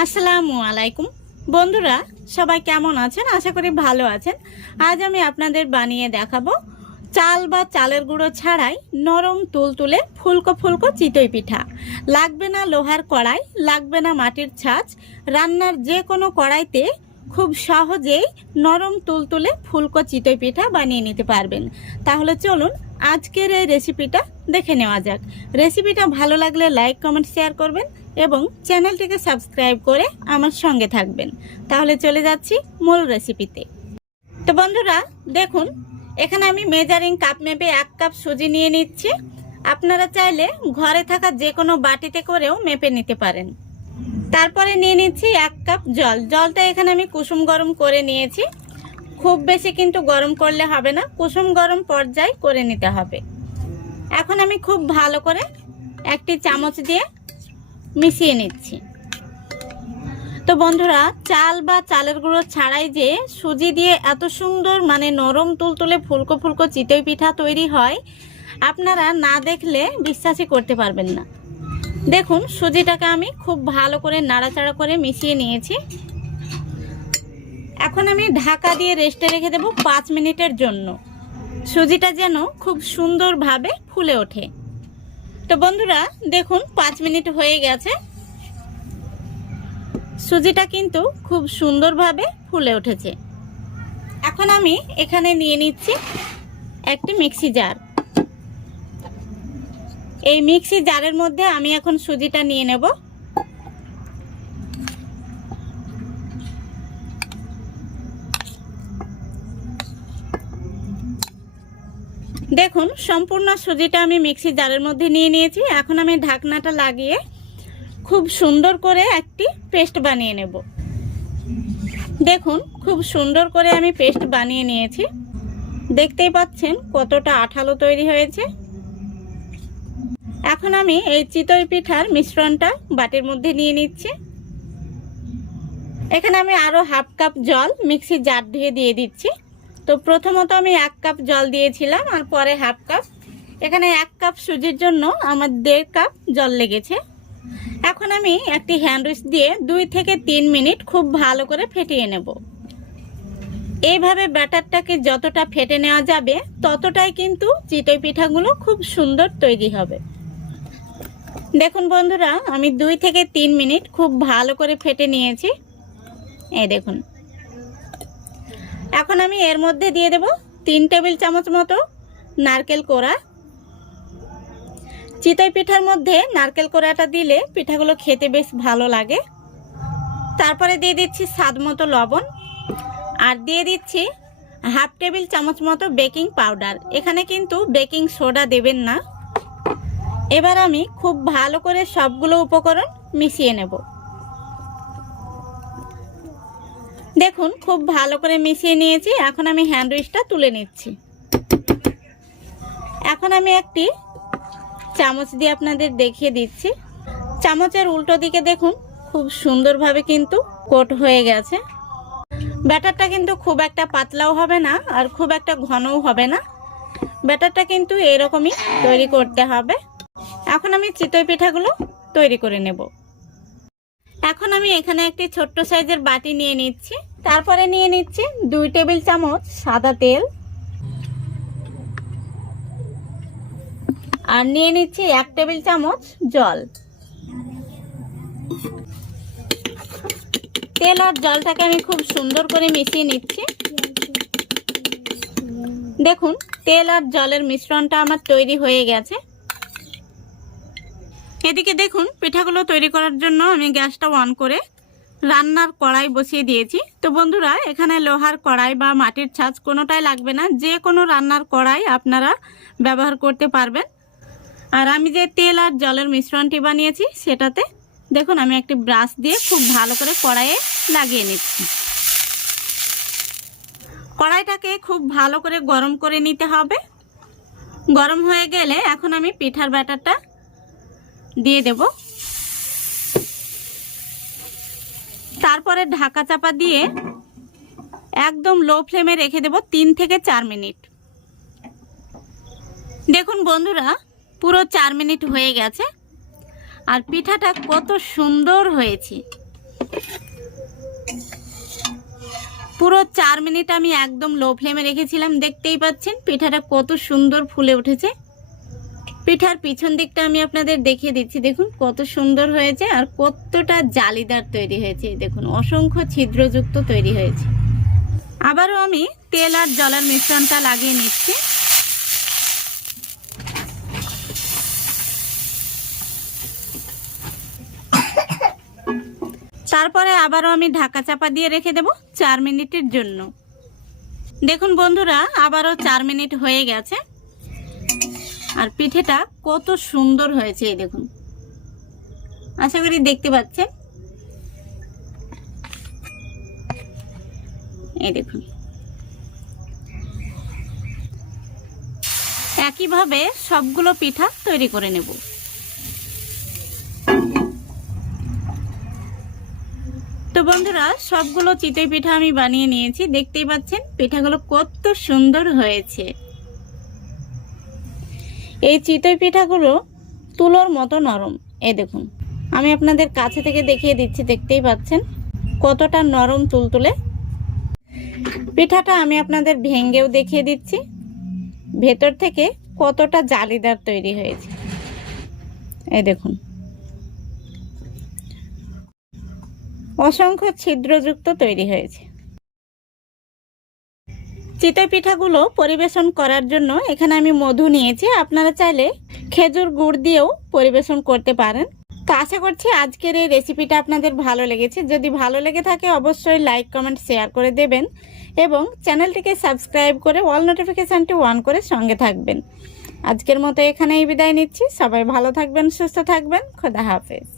আসসালামু আলাইকুম বন্ধুরা, সবাই কেমন আছেন? আশা করি ভালো আছেন। আজ আমি আপনাদের বানিয়ে দেখাবো চাল বা চালের গুঁড়ো ছাড়াই নরম তুলতুলে ফুলকো ফুলকো চিতই পিঠা। লাগবে না লোহার কড়াই, লাগবে না মাটির ছাঁচ, রান্নার যে কোনো কড়াইতে খুব সহজেই নরম তুলতুলে ফুলকো চিতই পিঠা বানিয়ে নিতে পারবেন। তাহলে চলুন আজকের এই রেসিপিটা দেখে নেওয়া যাক। রেসিপিটা ভালো লাগলে লাইক কমেন্ট শেয়ার করবেন এবং চ্যানেলটিকে সাবস্ক্রাইব করে আমার সঙ্গে থাকবেন। তাহলে চলে যাচ্ছি মূল রেসিপিতে। তো বন্ধুরা দেখুন, এখানে আমি মেজারিং কাপ মেপে 1 কাপ সুজি নিয়ে নিচ্ছি। আপনারা চাইলে ঘরে থাকা যে কোনো বাটিতে করেও মেপে নিতে পারেন। তারপরে নিয়ে নিচ্ছি 1 কাপ জল। জলটা এখানে আমি কুসুম গরম করে নিয়েছি। খুব বেশি কিন্তু গরম করলে হবে না, কুসুম গরম পর্যায়ে করে নিতে হবে। এখন আমি খুব ভালো করে একটি চামচ দিয়ে মিশিয়ে নিচ্ছি। তো বন্ধুরা, চাল বা চালের গুঁড়ো ছাড়াই যে সুজি দিয়ে এত সুন্দর নরম তুলতুলে ফুলকো ফুলকো চিতই পিঠা তৈরি হয়, আপনারা না দেখলে বিশ্বাসই করতে পারবেন না। দেখুন, সুজিটাকে আমি খুব ভালো করে নাড়াচাড়া করে মিশিয়ে নিয়েছি। এখন আমি ঢাকা দিয়ে রেস্টে রেখে দেব 5 মিনিটের জন্য, সুজিটা যেন খুব সুন্দরভাবে ফুলে ওঠে। তো বন্ধুরা দেখুন, 5 মিনিট হয়ে গেছে। সুজিটা কিন্তু খুব সুন্দরভাবে ফুলে উঠেছে। এখন আমি এখানে নিয়ে নিচ্ছি একটি মিক্সি জার। এই মিক্সি জারের মধ্যে আমি এখন সুজিটা নিয়ে নেব। দেখুন, সম্পূর্ণ সুজিটা আমি মিক্সি জারের মধ্যে নিয়ে নিয়েছি। এখন আমি ঢাকনাটা লাগিয়ে খুব সুন্দর করে একটি পেস্ট বানিয়ে নেব। দেখুন, খুব সুন্দর করে আমি পেস্ট বানিয়ে নিয়েছি। দেখতেই পাচ্ছেন কতটা আঠালো তৈরি হয়েছে। এখন আমি এই চিতই পিঠার মিশ্রণটা বাটির মধ্যে নিয়ে নিচ্ছি। এখানে আমি আরো 1/2 কাপ জল মিক্সি জার ধুয়ে দিয়ে দিচ্ছি। তো প্রথমত আমি 1 কাপ জল দিয়েছিলাম আর পরে 1/2 কাপ। এখানে 1 কাপ সুজির জন্য আমার 1.5 কাপ জল লেগেছে। এখন আমি একটি হ্যান্ড উইস্ক দিয়ে 2 থেকে 3 মিনিট খুব ভালো করে ফেটিয়ে নেব। এইভাবে ব্যাটারটাকে যতটা ফেটে নেওয়া যাবে ততটাই কিন্তু চিতই পিঠাগুলো খুব সুন্দর তৈরি হবে। দেখুন বন্ধুরা, আমি 2 থেকে 3 মিনিট খুব ভালো করে ফেটে নিয়েছি। এই দেখুন, এখন আমি এর মধ্যে দিয়ে দেব 3 টেবিল চামচ মতো নারকেল কোড়া। চিতই পিঠার মধ্যে নারকেল কোড়াটা দিলে পিঠাগুলো খেতে বেশ ভালো লাগে। তারপরে দিয়ে দিচ্ছি স্বাদ মতো লবণ আর দিয়ে দিচ্ছি 1/2 টেবিল চামচ মতো বেকিং পাউডার। এখানে কিন্তু বেকিং সোডা দেবেন না। এবার আমি খুব ভালো করে সবগুলো উপকরণ মিশিয়ে নেব। দেখুন, খুব ভালো করে মিশিয়ে নিয়েছি। এখন আমি হ্যান্ড উইস্কটা তুলে নিচ্ছি। এখন আমি একটি চামচ দিয়ে আপনাদের দেখিয়ে দিচ্ছি। চামচের উল্টো দিকে দেখুন, খুব সুন্দরভাবে কিন্তু কোট হয়ে গেছে। ব্যাটারটা কিন্তু খুব একটা পাতলাও হবে না আর খুব একটা ঘনও হবে না। ব্যাটারটা কিন্তু এরকমই তৈরি করতে হবে। এখন আমি চিতই পিঠাগুলো তৈরি করে নেব। এখন আমি এখানে একটি ছোট্ট সাইজের বাটি নিয়ে নিচ্ছি। তারপরে নিয়ে নিচ্ছি 2 টেবিল চামচ সাদা তেল আর নিয়ে নিচ্ছি 1 টেবিল চামচ জল। তেল আর জলটাকে আমি খুব সুন্দর করে মিশিয়ে নিচ্ছি। দেখুন, তেল আর জলের মিশ্রণটা আমার তৈরি হয়ে গেছে। এদিকে দেখুন, পিঠাগুলো তৈরি করার জন্য আমি গ্যাসটা অন করে রান্নার কড়াই বসিয়ে দিয়েছি। তো বন্ধুরা, এখানে লোহার কড়াই বা মাটির ছাঁচ কোনোটাই লাগবে না, যে কোনো রান্নার কড়াই আপনারা ব্যবহার করতে পারবেন। আর আমি যে তেল আর জলের মিশ্রণটি বানিয়েছি সেটাতে দেখুন আমি একটি ব্রাশ দিয়ে খুব ভালো করে কড়াইয়ে লাগিয়ে নিচ্ছি। কড়াইটাকে খুব ভালো করে গরম করে নিতে হবে। গরম হয়ে গেলে এখন আমি পিঠার ব্যাটারটা দিয়ে দেব। তারপরে ঢাকা চাপা দিয়ে একদম লো ফ্লেমে রেখে দেব 3 থেকে 4 মিনিট। দেখুন বন্ধুরা, পুরো 4 মিনিট হয়ে গেছে আর পিঠাটা কত সুন্দর হয়েছে। পুরো 4 মিনিট আমি একদম লো ফ্লেমে রেখেছিলাম। দেখতেই পাচ্ছেন পিঠাটা কত সুন্দর ফুলে উঠেছে। পিঠার পিছন দিকটা আমি আপনাদের দেখিয়ে দিচ্ছি, দেখুন কত সুন্দর হয়েছে আর কতটা জালিদার তৈরি হয়েছে। দেখুন অসংখ্য ছিদ্রযুক্ত তৈরি হয়েছে। আবারও আমি তেল আর জলের মিশ্রণটা লাগিয়ে নিচ্ছি। তারপরে আবারও আমি ঢাকা চাপা দিয়ে রেখে দেব 4 মিনিটের জন্য। দেখুন বন্ধুরা, আবারও 4 মিনিট হয়ে গেছে আর পিঠেটা কত সুন্দর হয়েছে। এই দেখুন, আশা করি দেখতে পাচ্ছেন। এই দেখুন, একইভাবে সবগুলো পিঠা তৈরি করে নেব। তো বন্ধুরা, সবগুলো চিতই পিঠা আমি বানিয়ে নিয়েছি। দেখতেই পাচ্ছেন পিঠাগুলো কত সুন্দর হয়েছে। এই চিতই পিঠাগুলো তুলোর মতো নরম। এই দেখুন, আমি আপনাদের কাছে থেকে দেখিয়ে দিচ্ছি। দেখতেই পাচ্ছেন কতটা নরম তুলতুলে। পিঠাটা আমি আপনাদের ভেঙেও দেখিয়ে দিচ্ছি, ভেতর থেকে কতটা জালিদার তৈরি হয়েছে। এই দেখুন, অসংখ্য ছিদ্রযুক্ত তৈরি হয়েছে। চিতই পিঠাগুলো পরিবেশন করার জন্য এখানে আমি মধু নিয়েছি। আপনারা চাইলে খেজুর গুড় দিয়েও পরিবেশন করতে পারেন। তো আশা করছি আজকের এই রেসিপিটা আপনাদের ভালো লেগেছে। যদি ভালো লেগে থাকে অবশ্যই লাইক, কমেন্ট, শেয়ার করে দেবেন এবং চ্যানেলটিকে সাবস্ক্রাইব করে অল নোটিফিকেশানটি অন করে সঙ্গে থাকবেন। আজকের মতো এখানেই বিদায় নিচ্ছি। সবাই ভালো থাকবেন, সুস্থ থাকবেন। খোদা হাফেজ।